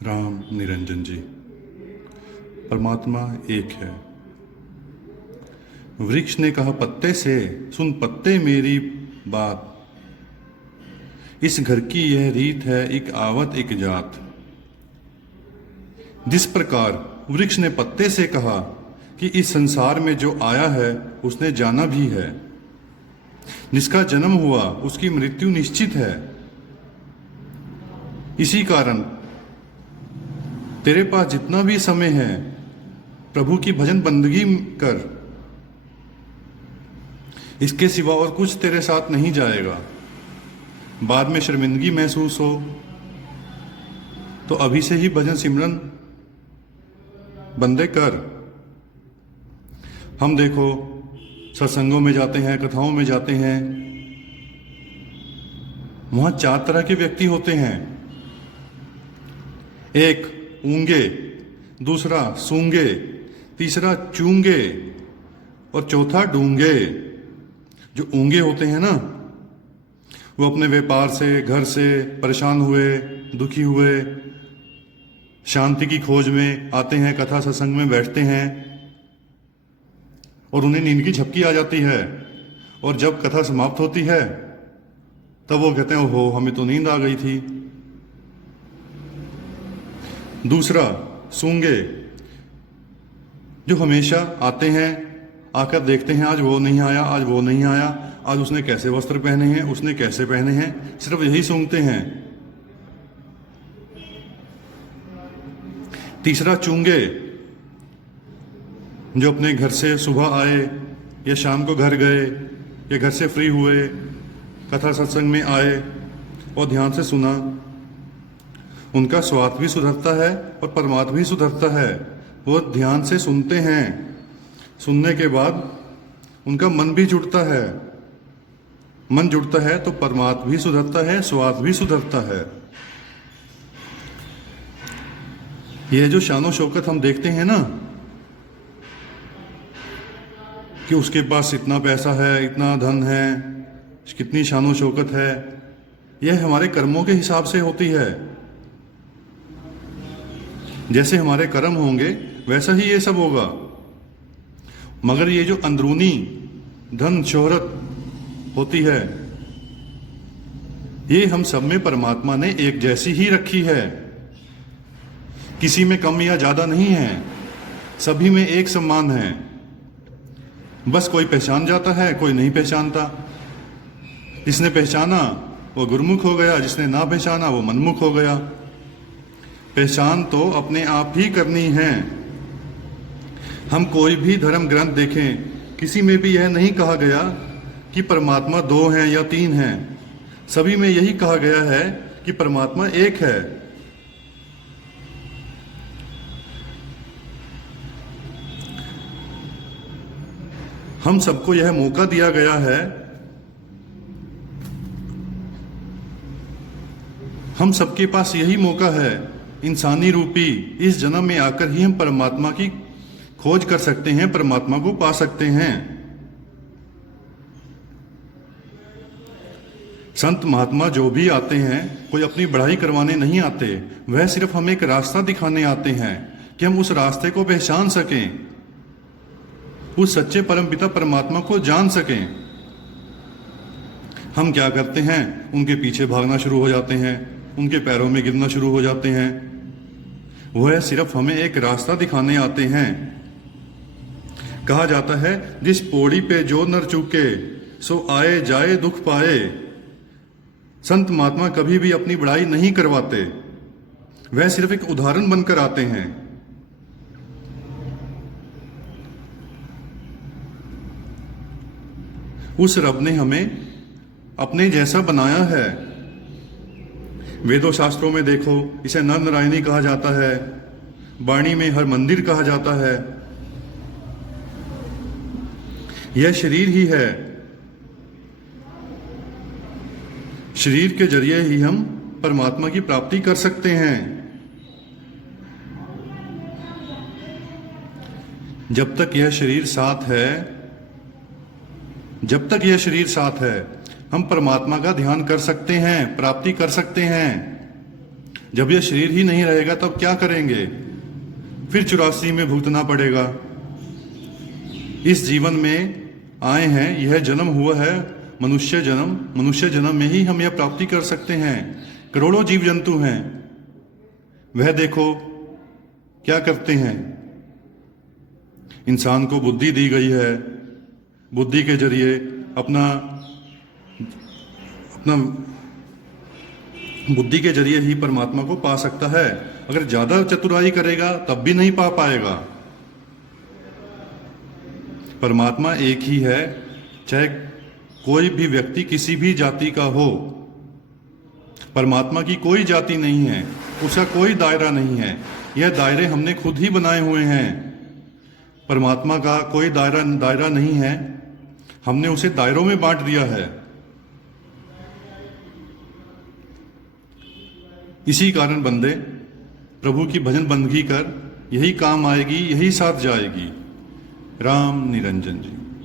राम निरंजन जी। परमात्मा एक है। वृक्ष ने कहा पत्ते से, सुन पत्ते मेरी बात, इस घर की यह रीत है, एक आवत एक जात। जिस प्रकार वृक्ष ने पत्ते से कहा कि इस संसार में जो आया है उसने जाना भी है, जिसका जन्म हुआ उसकी मृत्यु निश्चित है। इसी कारण तेरे पास जितना भी समय है प्रभु की भजन बंदगी कर, इसके सिवा और कुछ तेरे साथ नहीं जाएगा। बाद में शर्मिंदगी महसूस हो तो अभी से ही भजन सिमरन बंदे कर। हम देखो सत्संगों में जाते हैं, कथाओं में जाते हैं, वहां 4 तरह के व्यक्ति होते हैं। एक ऊंगे, दूसरा सूंगे, तीसरा चूंगे और चौथा डूंगे। जो ऊंगे होते हैं ना, वो अपने व्यापार से, घर से परेशान हुए, दुखी हुए, शांति की खोज में आते हैं, कथा सत्संग में बैठते हैं और उन्हें नींद की झपकी आ जाती है। और जब कथा समाप्त होती है तब वो कहते हैं ओहो हमें तो नींद आ गई थी। दूसरा सूंगे, जो हमेशा आते हैं, आकर देखते हैं आज वो नहीं आया, आज वो नहीं आया, आज उसने कैसे वस्त्र पहने हैं, उसने कैसे पहने हैं, सिर्फ यही सूंघते हैं। तीसरा चूंगे, जो अपने घर से सुबह आए या शाम को घर गए या घर से फ्री हुए, कथा सत्संग में आए और ध्यान से सुना, उनका स्वाद भी सुधरता है और परमात्मा भी सुधरता है। वो ध्यान से सुनते हैं, सुनने के बाद उनका मन भी जुड़ता है, मन जुड़ता है तो परमात्मा भी सुधरता है, स्वाद भी सुधरता है। यह जो शानो शौकत हम देखते हैं ना कि उसके पास इतना पैसा है, इतना धन है, कितनी शानो शौकत है, यह हमारे कर्मों के हिसाब से होती है। जैसे हमारे कर्म होंगे वैसा ही ये सब होगा। मगर ये जो अंदरूनी धन शोहरत होती है, ये हम सब में परमात्मा ने एक जैसी ही रखी है। किसी में कम या ज्यादा नहीं है, सभी में एक समान है। बस कोई पहचान जाता है, कोई नहीं पहचानता। जिसने पहचाना वो गुरमुख हो गया, जिसने ना पहचाना वो मनमुख हो गया। पहचान तो अपने आप ही करनी है। हम कोई भी धर्म ग्रंथ देखें, किसी में भी यह नहीं कहा गया कि परमात्मा 2 हैं या 3 हैं। सभी में यही कहा गया है कि परमात्मा एक है। हम सबको यह मौका दिया गया है, हम सबके पास यही मौका है, इंसानी रूपी इस जन्म में आकर ही हम परमात्मा की खोज कर सकते हैं, परमात्मा को पा सकते हैं। संत महात्मा जो भी आते हैं, कोई अपनी बढ़ाई करवाने नहीं आते, वह सिर्फ हमें एक रास्ता दिखाने आते हैं कि हम उस रास्ते को पहचान सकें, उस सच्चे परमपिता परमात्मा को जान सकें। हम क्या करते हैं, उनके पीछे भागना शुरू हो जाते हैं, उनके पैरों में गिरना शुरू हो जाते हैं। वह सिर्फ हमें एक रास्ता दिखाने आते हैं। कहा जाता है जिस पौड़ी पे जो नर चूके, सो आए जाए दुख पाए। संत महात्मा कभी भी अपनी बड़ाई नहीं करवाते, वह सिर्फ एक उदाहरण बनकर आते हैं। उस रब ने हमें अपने जैसा बनाया है। वेदों शास्त्रों में देखो, इसे नर नारायणी कहा जाता है, वाणी में हर मंदिर कहा जाता है। यह शरीर ही है, शरीर के जरिए ही हम परमात्मा की प्राप्ति कर सकते हैं। जब तक यह शरीर साथ है, जब तक यह शरीर साथ है, हम परमात्मा का ध्यान कर सकते हैं, प्राप्ति कर सकते हैं। जब यह शरीर ही नहीं रहेगा तब क्या करेंगे? फिर 84 में भुगतना पड़ेगा। इस जीवन में आए हैं, यह जन्म हुआ है मनुष्य जन्म। मनुष्य जन्म में ही हम यह प्राप्ति कर सकते हैं। करोड़ों जीव जंतु हैं, वह देखो क्या करते हैं। इंसान को बुद्धि दी गई है, बुद्धि के जरिए अपना बुद्धि के जरिए ही परमात्मा को पा सकता है। अगर ज्यादा चतुराई करेगा तब भी नहीं पा पाएगा। परमात्मा एक ही है, चाहे कोई भी व्यक्ति किसी भी जाति का हो। परमात्मा की कोई जाति नहीं है, उसका कोई दायरा नहीं है। यह दायरे हमने खुद ही बनाए हुए हैं। परमात्मा का कोई दायरा नहीं है, हमने उसे दायरों में बांट दिया है। इसी कारण बंदे प्रभु की भजन बंदगी कर, यही काम आएगी, यही साथ जाएगी। राम निरंजन जी।